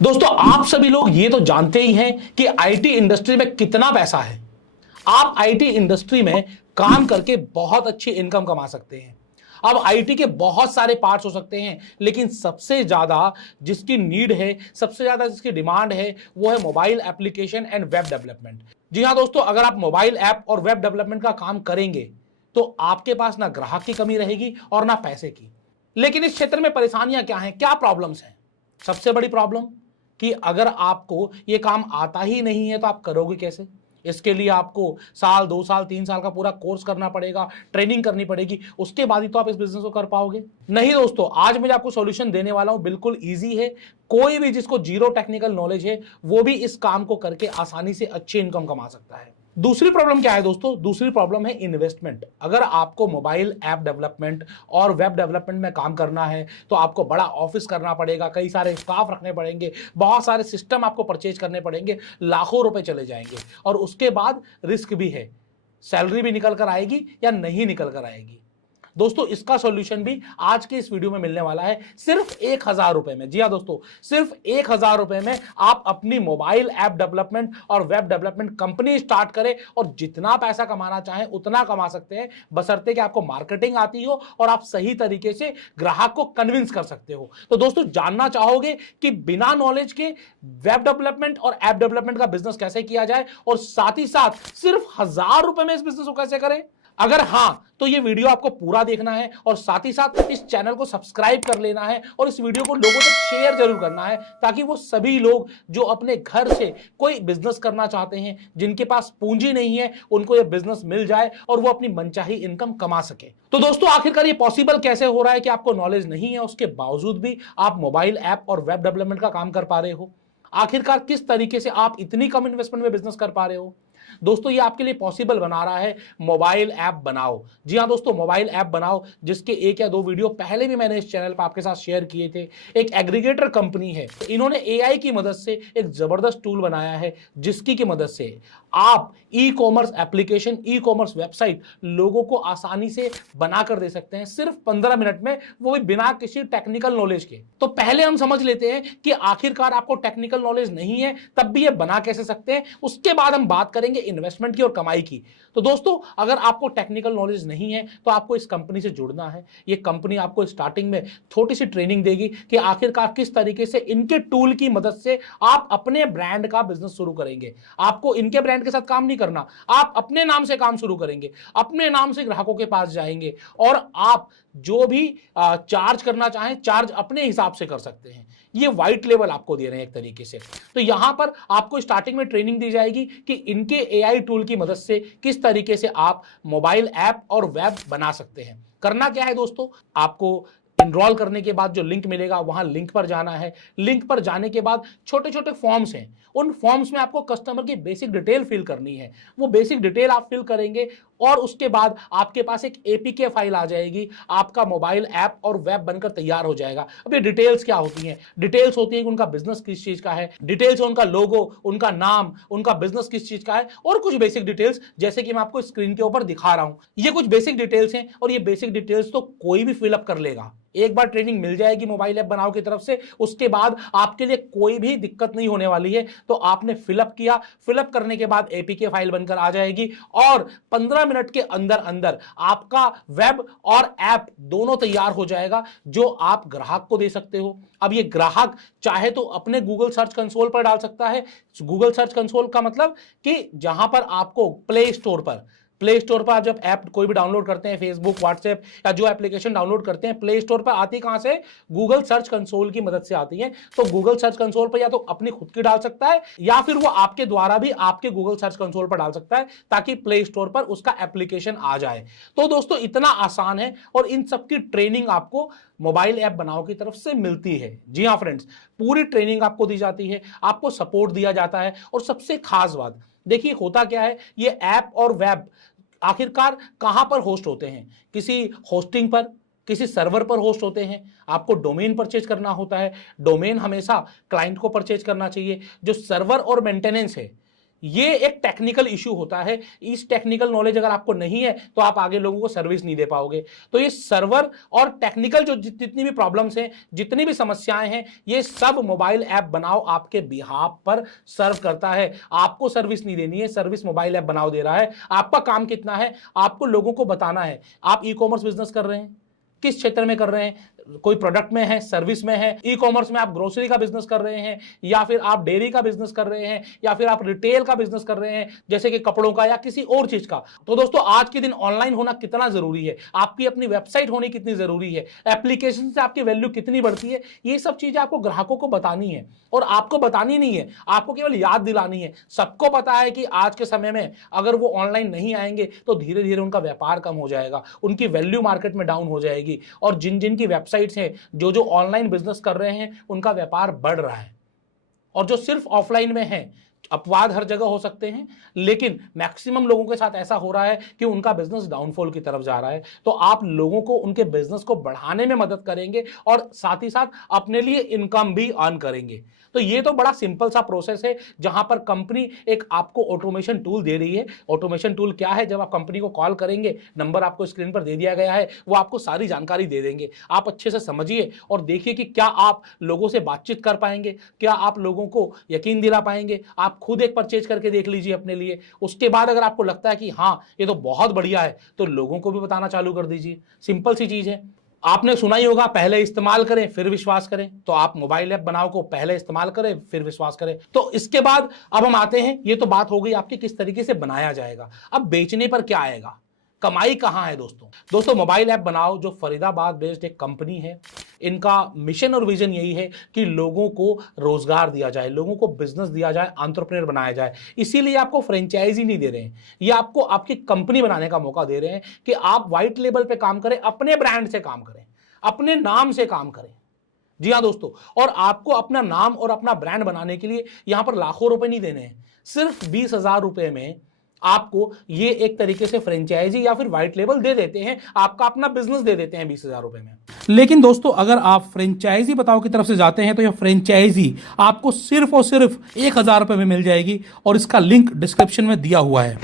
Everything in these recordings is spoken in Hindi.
दोस्तों आप सभी लोग ये तो जानते ही हैं कि आईटी इंडस्ट्री में कितना पैसा है। आप आईटी इंडस्ट्री में काम करके बहुत अच्छी इनकम कमा सकते हैं। अब आईटी के बहुत सारे पार्ट्स हो सकते हैं, लेकिन सबसे ज्यादा जिसकी नीड है, सबसे ज्यादा जिसकी डिमांड है, वो है mobile application and web development. जी हां दोस्तों, अगर आप मोबाइल ऐप और वेब डेवलपमेंट का काम करेंगे तो आपके पास ना ग्राहक की कमी रहेगी और ना पैसे की। लेकिन इस क्षेत्र में परेशानियां क्या हैं, क्या प्रॉब्लम्स हैं? सबसे बड़ी प्रॉब्लम कि अगर आपको ये काम आता ही नहीं है तो आप करोगे कैसे? इसके लिए आपको साल, 2 साल, 3 साल का पूरा कोर्स करना पड़ेगा, ट्रेनिंग करनी पड़ेगी, उसके बाद ही तो आप इस बिजनेस को कर पाओगे। नहीं दोस्तों, आज मैं आपको सॉल्यूशन देने वाला हूं, बिल्कुल ईजी है। कोई भी जिसको जीरो टेक्निकल नॉलेज है वो भी इस काम को करके आसानी से अच्छी इनकम कमा सकता है। दूसरी प्रॉब्लम क्या है दोस्तों? दूसरी प्रॉब्लम है इन्वेस्टमेंट। अगर आपको मोबाइल ऐप डेवलपमेंट और वेब डेवलपमेंट में काम करना है तो आपको बड़ा ऑफिस करना पड़ेगा, कई सारे स्टाफ रखने पड़ेंगे, बहुत सारे सिस्टम आपको परचेज करने पड़ेंगे, लाखों रुपए चले जाएंगे और उसके बाद रिस्क भी है, सैलरी भी निकल कर आएगी या नहीं निकल कर आएगी। दोस्तों इसका सॉल्यूशन भी आज के इस वीडियो में मिलने वाला है, सिर्फ 1,000 रुपए में। जी हाँ दोस्तों, सिर्फ 1,000 रुपए में आप अपनी मोबाइल ऐप डेवलपमेंट और वेब डेवलपमेंट कंपनी स्टार्ट करें और जितना पैसा कमाना चाहें उतना कमा सकते हैं, बशर्ते कि आपको मार्केटिंग आती हो और आप सही तरीके से ग्राहक को कन्विंस कर सकते हो। तो दोस्तों जानना चाहोगे कि बिना नॉलेज के वेब डेवलपमेंट और ऐप डेवलपमेंट का बिजनेस कैसे किया जाए और साथ ही साथ सिर्फ 1,000 रुपए में इस बिजनेस को कैसे करें? अगर हां तो ये वीडियो आपको पूरा देखना है और साथ ही साथ इस चैनल को सब्सक्राइब कर लेना है और इस वीडियो को लोगों तक शेयर जरूर करना है, ताकि वो सभी लोग जो अपने घर से कोई बिजनेस करना चाहते हैं, जिनके पास पूंजी नहीं है, उनको ये बिजनेस मिल जाए और वो अपनी मनचाही इनकम कमा सके। तो दोस्तों आखिरकार ये पॉसिबल कैसे हो रहा है कि आपको नॉलेज नहीं है, उसके बावजूद भी आप मोबाइल ऐप और वेब डेवलपमेंट का काम कर पा रहे हो? आखिरकार किस तरीके से आप इतनी कम इन्वेस्टमेंट में बिजनेस कर पा रहे हो? दोस्तों ये आपके लिए पॉसिबल बना रहा है मोबाइल ऐप बनाओ। जी हां दोस्तों, मोबाइल ऐप बनाओ, जिसके 1 या 2 वीडियो पहले भी मैंने इस चैनल पर आपके साथ शेयर किए थे। एक एग्रीगेटर कंपनी है, इन्होंने एआई की मदद से एक जबरदस्त टूल बनाया है, जिसकी की मदद से आप e commerce application, e commerce website लोगों को आसानी से बनाकर दे सकते हैं, सिर्फ 15 मिनट में, वो भी बिना किसी टेक्निकल नॉलेज के। तो पहले हम समझ लेते हैं कि आखिरकार आपको टेक्निकल नॉलेज नहीं है तब भी ये बना कैसे सकते हैं, उसके बाद हम बात करेंगे इन्वेस्टमेंट की और कमाई की। तो दोस्तों अगर आपको टेक्निकल नॉलेज नहीं है तो आपको इस कंपनी से जुड़ना है। ये कंपनी आपको स्टार्टिंग में छोटी सी ट्रेनिंग देगी कि आखिरकार किस तरीके से इनके टूल की मदद से आप अपने ब्रांड का बिजनेस शुरू करेंगे। आपको इनके ब्रांड के साथ काम नहीं करना, आप अपने नाम से काम शुरू करेंगे, अपने नाम से ग्राहकों के पास जाएंगे और आप जो भी चार्ज करना चाहें, चार्ज अपने हिसाब से कर सकते हैं। ये व्हाइट लेवल आपको दे रहे हैं एक तरीके से। तो यहां पर आपको स्टार्टिंग में ट्रेनिंग दी जाएगी कि इनके एआई टूल की मदद से किस तरीके से आप मोबाइल ऐप और वेब बना सकते हैं। करना क्या है दोस्तों, आपको इनरोल करने के बाद जो लिंक मिलेगा वहां लिंक पर जाना है। लिंक पर जाने के बाद छोटे छोटे फॉर्म्स हैं, उन फॉर्म्स में आपको कस्टमर की बेसिक डिटेल फिल करनी है। वो बेसिक डिटेल आप फिल करेंगे और उसके बाद आपके पास एक एपीके फाइल आ जाएगी, आपका मोबाइल ऐप और वेब बनकर तैयार हो जाएगा। अब ये डिटेल्स क्या होती हैं? डिटेल्स होती है कि उनका बिजनेस किस चीज का है, डिटेल्स है उनका लोगो, उनका नाम, उनका बिजनेस किस चीज का है और कुछ बेसिक डिटेल्स, जैसे कि मैं आपको स्क्रीन के ऊपर दिखा रहा हूं। ये कुछ बेसिक डिटेल्स हैं और ये बेसिक डिटेल्स तो कोई भी फिलअप कर लेगा। एक बार ट्रेनिंग मिल जाएगी मोबाइल ऐप बनाओ की तरफ से, उसके बाद आपके लिए कोई भी दिक्कत नहीं होने वाली है। तो आपने फिलअप किया, फिलअप करने के बाद एपीके फाइल बनकर आ जाएगी और 15 मिनट के अंदर अंदर आपका वेब और ऐप दोनों तैयार हो जाएगा, जो आप ग्राहक को दे सकते हो। अब ये ग्राहक चाहे तो अपने गूगल सर्च कंसोल पर डाल सकता है। गूगल सर्च कंसोल का मतलब कि जहां पर आपको प्ले स्टोर पर जब ऐप कोई भी डाउनलोड करते हैं, फेसबुक, व्हाट्सएप या जो एप्लीकेशन डाउनलोड करते हैं, प्ले स्टोर पर आती कहां से? गूगल सर्च कंसोल की मदद से आती है। तो गूगल सर्च कंसोल पर या तो अपनी खुद की डाल सकता है या फिर वो आपके द्वारा भी आपके गूगल सर्च कंसोल पर डाल सकता है, ताकि प्ले स्टोर पर उसका एप्लीकेशन आ जाए। तो दोस्तों इतना आसान है और इन सबकी ट्रेनिंग आपको मोबाइल ऐप बनाओ की तरफ से मिलती है। जी हां फ्रेंड्स, पूरी ट्रेनिंग आपको दी जाती है, आपको सपोर्ट दिया जाता है। और सबसे खास बात देखिए होता क्या है, ये ऐप और वेब आखिरकार कहां पर होस्ट होते हैं? किसी होस्टिंग पर, किसी सर्वर पर होस्ट होते हैं। आपको डोमेन परचेज करना होता है। डोमेन हमेशा क्लाइंट को परचेज करना चाहिए। जो सर्वर और मेंटेनेंस है, ये एक टेक्निकल इशू होता है। इस टेक्निकल नॉलेज अगर आपको नहीं है तो आप आगे लोगों को सर्विस नहीं दे पाओगे। तो ये सर्वर और टेक्निकल जो जितनी भी प्रॉब्लम्स हैं, जितनी भी समस्याएं हैं, ये सब मोबाइल ऐप बनाओ आपके बिहाफ पर सर्व करता है। आपको सर्विस नहीं देनी है, सर्विस मोबाइल ऐप बनाओ दे रहा है। आपका काम कितना है, आपको लोगों को बताना है। आप ई कॉमर्स बिजनेस कर रहे हैं, किस क्षेत्र में कर रहे हैं, कोई प्रोडक्ट में है, सर्विस में है, ई कॉमर्स में आप ग्रोसरी का बिजनेस कर रहे हैं, या फिर आप डेयरी का बिजनेस कर रहे हैं, या फिर आप रिटेल का बिजनेस कर रहे हैं जैसे कि कपड़ों का या किसी और चीज का। तो दोस्तों आज के दिन ऑनलाइन होना कितना जरूरी है, आपकी अपनी वेबसाइट होनी कितनी जरूरी है, एप्लीकेशन से आपकी वैल्यू कितनी बढ़ती है, ये सब चीजें आपको ग्राहकों को बतानी है। और आपको बतानी नहीं है, आपको केवल याद दिलानी है। सबको पता है कि आज के समय में अगर वो ऑनलाइन नहीं आएंगे तो धीरे धीरे उनका व्यापार कम हो जाएगा, उनकी वैल्यू मार्केट में डाउन हो जाएगी। और जिन जिन की वेबसाइट्स हैं, जो जो ऑनलाइन बिजनेस कर रहे हैं, उनका व्यापार बढ़ रहा है। और जो सिर्फ ऑफलाइन में है, अपवाद हर जगह हो सकते हैं, लेकिन मैक्सिमम लोगों के साथ ऐसा हो रहा है कि उनका बिजनेस डाउनफॉल की तरफ जा रहा है। तो आप लोगों को उनके बिजनेस को बढ़ाने में मदद करेंगे और साथ ही साथ अपने लिए इनकम भी अर्न करेंगे। तो ये तो बड़ा सिंपल सा प्रोसेस है, जहां पर कंपनी एक आपको ऑटोमेशन टूल दे रही है। ऑटोमेशन टूल क्या है, जब आप कंपनी को कॉल करेंगे, नंबर आपको स्क्रीन पर दे दिया गया है, वो आपको सारी जानकारी दे देंगे। आप अच्छे से समझिए और देखिए कि क्या आप लोगों से बातचीत कर पाएंगे, क्या आप लोगों को यकीन दिला पाएंगे। आप खुद एक परचेज करके देख लीजिए अपने लिए। उसके बाद अगर आपको लगता है कि हाँ ये तो बहुत बढ़िया है, तो लोगों को भी बताना चालू कर दीजिए। सिंपल सी चीज है। आपने सुना ही होगा, पहले इस्तेमाल करें फिर विश्वास करें। तो आप मोबाइल ऐप बनाओ को पहले इस्तेमाल करें फिर विश्वास करें। तो इसके बाद अब हम आते हैं, ये तो बात हो गई आपकी किस तरीके से बनाया जाएगा। अब बेचने पर क्या आएगा, कमाई कहां है दोस्तों मोबाइल ऐप बनाओ जो फरीदाबाद बेस्ड एक कंपनी है। इनका मिशन और विजन यही है कि लोगों को रोजगार दिया जाए, लोगों को बिजनेस दिया जाए, एंटरप्रेन्योर बनाया जाए। इसीलिए आपको फ्रेंचाइजी नहीं दे रहे हैं, ये आपको आपकी कंपनी बनाने का मौका दे रहे हैं कि आप व्हाइट लेबल पे काम करें, अपने ब्रांड से काम करें, अपने नाम से काम करें। जी हाँ दोस्तों, और आपको अपना नाम और अपना ब्रांड बनाने के लिए यहां पर लाखों रुपए नहीं देने हैं, सिर्फ 20,000 रुपए में आपको ये एक तरीके से फ्रेंचाइजी या फिर व्हाइट लेबल दे देते हैं, आपका अपना बिजनेस दे देते हैं 20,000 रुपए में। लेकिन दोस्तों अगर आप फ्रेंचाइजी बताओ की तरफ से जाते हैं तो यह फ्रेंचाइजी आपको सिर्फ और सिर्फ 1,000 रुपए में मिल जाएगी, और इसका लिंक डिस्क्रिप्शन में दिया हुआ है।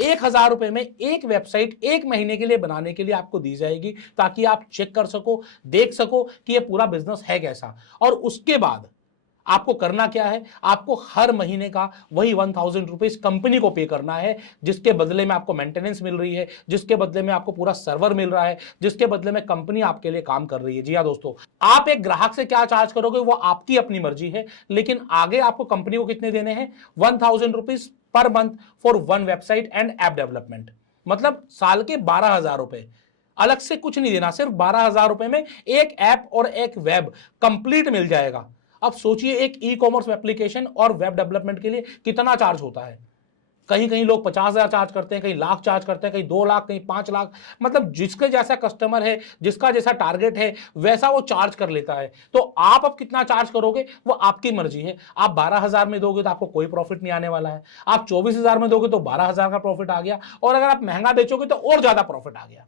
1,000 रुपए में एक वेबसाइट एक महीने के लिए बनाने के लिए आपको दी जाएगी, ताकि आप चेक कर सको, देख सको कि यह पूरा बिजनेस है कैसा। और उसके बाद आपको करना क्या है, आपको हर महीने का वही 1,000 रुपीज कंपनी को पे करना है, जिसके बदले में आपको मेंटेनेंस मिल रही है, जिसके बदले में आपको पूरा सर्वर मिल रहा है, जिसके बदले में कंपनी आपके लिए काम कर रही है। जी हाँ दोस्तों, आप एक ग्राहक से क्या चार्ज करोगे वो आपकी अपनी मर्जी है, लेकिन आगे आपको कंपनी को कितने देने हैं, 1,000 rupees per month for one website and app development. मतलब साल के 12,000 रुपए, अलग से कुछ नहीं देना, सिर्फ 12,000 रुपए में एक ऐप और एक वेब कंप्लीट मिल जाएगा। अब सोचिए एक ई कॉमर्स एप्लीकेशन और वेब डेवलपमेंट के लिए कितना चार्ज होता है। कहीं कहीं लोग 50,000 चार्ज करते हैं, कहीं लाख चार्ज करते हैं, कहीं 2 लाख, कहीं 5 लाख। मतलब जिसके जैसा कस्टमर है, जिसका जैसा टारगेट है, वैसा वो चार्ज कर लेता है। तो आप अब कितना चार्ज करोगे वो आपकी मर्जी है। आप 12,000 में दोगे तो आपको कोई प्रॉफिट नहीं आने वाला है, आप 24,000 में दोगे तो 12,000 का प्रॉफिट आ गया, और अगर आप महंगा बेचोगे तो और ज्यादा प्रॉफिट आ गया।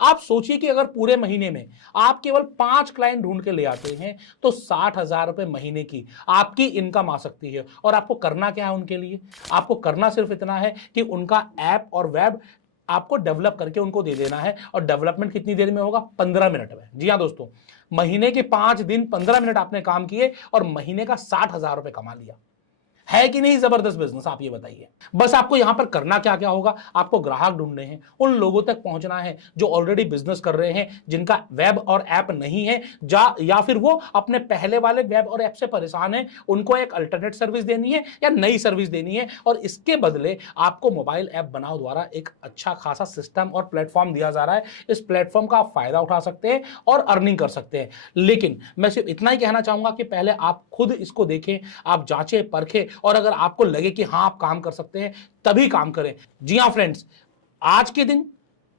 आप सोचिए कि अगर पूरे महीने में आप केवल 5 क्लाइंट ढूंढ के ले आते हैं तो 60,000 रुपए महीने की आपकी इनकम आ सकती है। और आपको करना क्या है उनके लिए, आपको करना सिर्फ इतना है कि उनका ऐप और वेब आपको डेवलप करके उनको दे देना है। और डेवलपमेंट कितनी देर में होगा, 15 मिनट में। जी हाँ दोस्तों, महीने के 5 दिन 15 मिनट आपने काम किए और महीने का 60,000 रुपए कमा लिया। है कि नहीं जबरदस्त बिजनेस, आप ये बताइए। बस आपको यहां पर करना क्या क्या होगा, आपको ग्राहक ढूंढने हैं, उन लोगों तक पहुंचना है जो ऑलरेडी बिजनेस कर रहे हैं, जिनका वेब और ऐप नहीं है, या फिर वो अपने पहले वाले वेब और ऐप से परेशान हैं, उनको एक अल्टरनेट सर्विस देनी है या नई सर्विस देनी है। और इसके बदले आपको मोबाइल ऐप बनाओ द्वारा एक अच्छा खासा सिस्टम और प्लेटफॉर्म दिया जा रहा है। इस प्लेटफॉर्म का आप फायदा उठा सकते हैं और अर्निंग कर सकते हैं। लेकिन मैं सिर्फ इतना ही कहना चाहूंगा कि पहले आप खुद इसको देखें, आप जांचें परखें, और अगर आपको लगे कि हां आप काम कर सकते हैं तभी काम करें। जी हां फ्रेंड्स, आज के दिन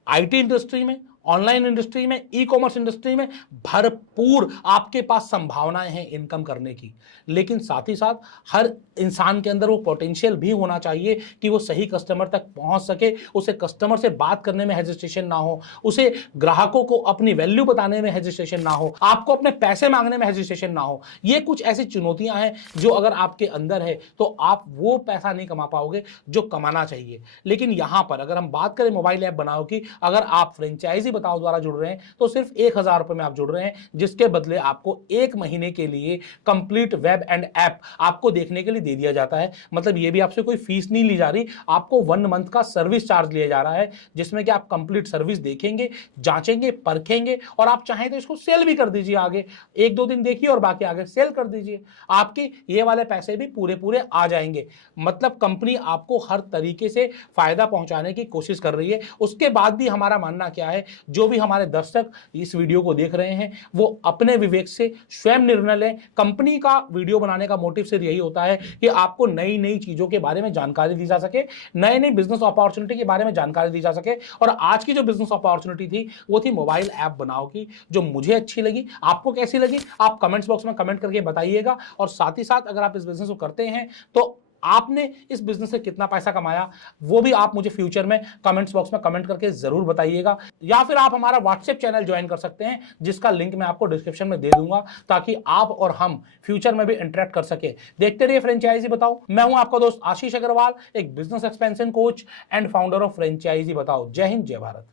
आईटी इंडस्ट्री में ऑनलाइन इंडस्ट्री में, ई कॉमर्स इंडस्ट्री में भरपूर आपके पास संभावनाएं हैं इनकम करने की। लेकिन साथ ही साथ हर इंसान के अंदर वो पोटेंशियल भी होना चाहिए कि वो सही कस्टमर तक पहुंच सके, उसे कस्टमर से बात करने में हेजिटेशन ना हो, उसे ग्राहकों को अपनी वैल्यू बताने में हेजिटेशन ना हो, आपको अपने पैसे मांगने में हेजिटेशन ना हो। ये कुछ ऐसी चुनौतियां हैं जो अगर आपके अंदर है तो आप वो पैसा नहीं कमा पाओगे जो कमाना चाहिए। लेकिन यहां पर अगर हम बात करें मोबाइल ऐप बनाओ की, अगर आप फ्रेंचाइजी बताओ द्वारा जुड़ रहे हैं तो सिर्फ 1,000 रुपए में आप जुड़ रहे हैं, जिसके बदले आपको 1 महीने के लिए कंप्लीट वेब एंड ऐप आपको देखने के लिए दे दिया जाता है। मतलब ये भी आपसे कोई फीस नहीं ली जा रही, आपको 1 मंथ का सर्विस चार्ज लिया जा रहा है, जिसमें कि आप कंप्लीट सर्विस देखेंगे, जांचेंगे, परखेंगे और आप चाहें तो इसको सेल भी कर दीजिए आगे। 1-2 दिन देखिए और बाकी आगे सेल कर दीजिए, आपके ये वाले पैसे भी पूरे पूरे आ जाएंगे। मतलब कंपनी आपको हर तरीके से फायदा पहुंचाने की कोशिश कर रही है। उसके बाद भी हमारा मानना क्या है, जो भी हमारे दर्शक इस वीडियो को देख रहे हैं वो अपने विवेक से स्वयं निर्णय लें। कंपनी का वीडियो बनाने का मोटिव सिर्फ यही होता है कि आपको नई नई चीजों के बारे में जानकारी दी जा सके, नए नए बिजनेस अपॉर्चुनिटी के बारे में जानकारी दी जा सके। और आज की जो बिजनेस अपॉर्चुनिटी थी वो थी मोबाइल ऐप बनाओ की, जो मुझे अच्छी लगी। आपको कैसी लगी आप कमेंट्स बॉक्स में कमेंट करके बताइएगा। और साथ ही साथ अगर आप इस बिजनेस को करते हैं तो आपने इस बिजनेस से कितना पैसा कमाया वो भी आप मुझे फ्यूचर में कमेंट्स बॉक्स में कमेंट करके जरूर बताइएगा। या फिर आप हमारा व्हाट्सएप चैनल ज्वाइन कर सकते हैं, जिसका लिंक मैं आपको डिस्क्रिप्शन में दे दूंगा, ताकि आप और हम फ्यूचर में भी इंटरेक्ट कर सके। देखते रहिए फ्रेंचाइजी बताओ। मैं हूं आपका दोस्त आशीष अग्रवाल, एक business expansion coach and founder of franchise बताओ। जय हिंद, जय भारत।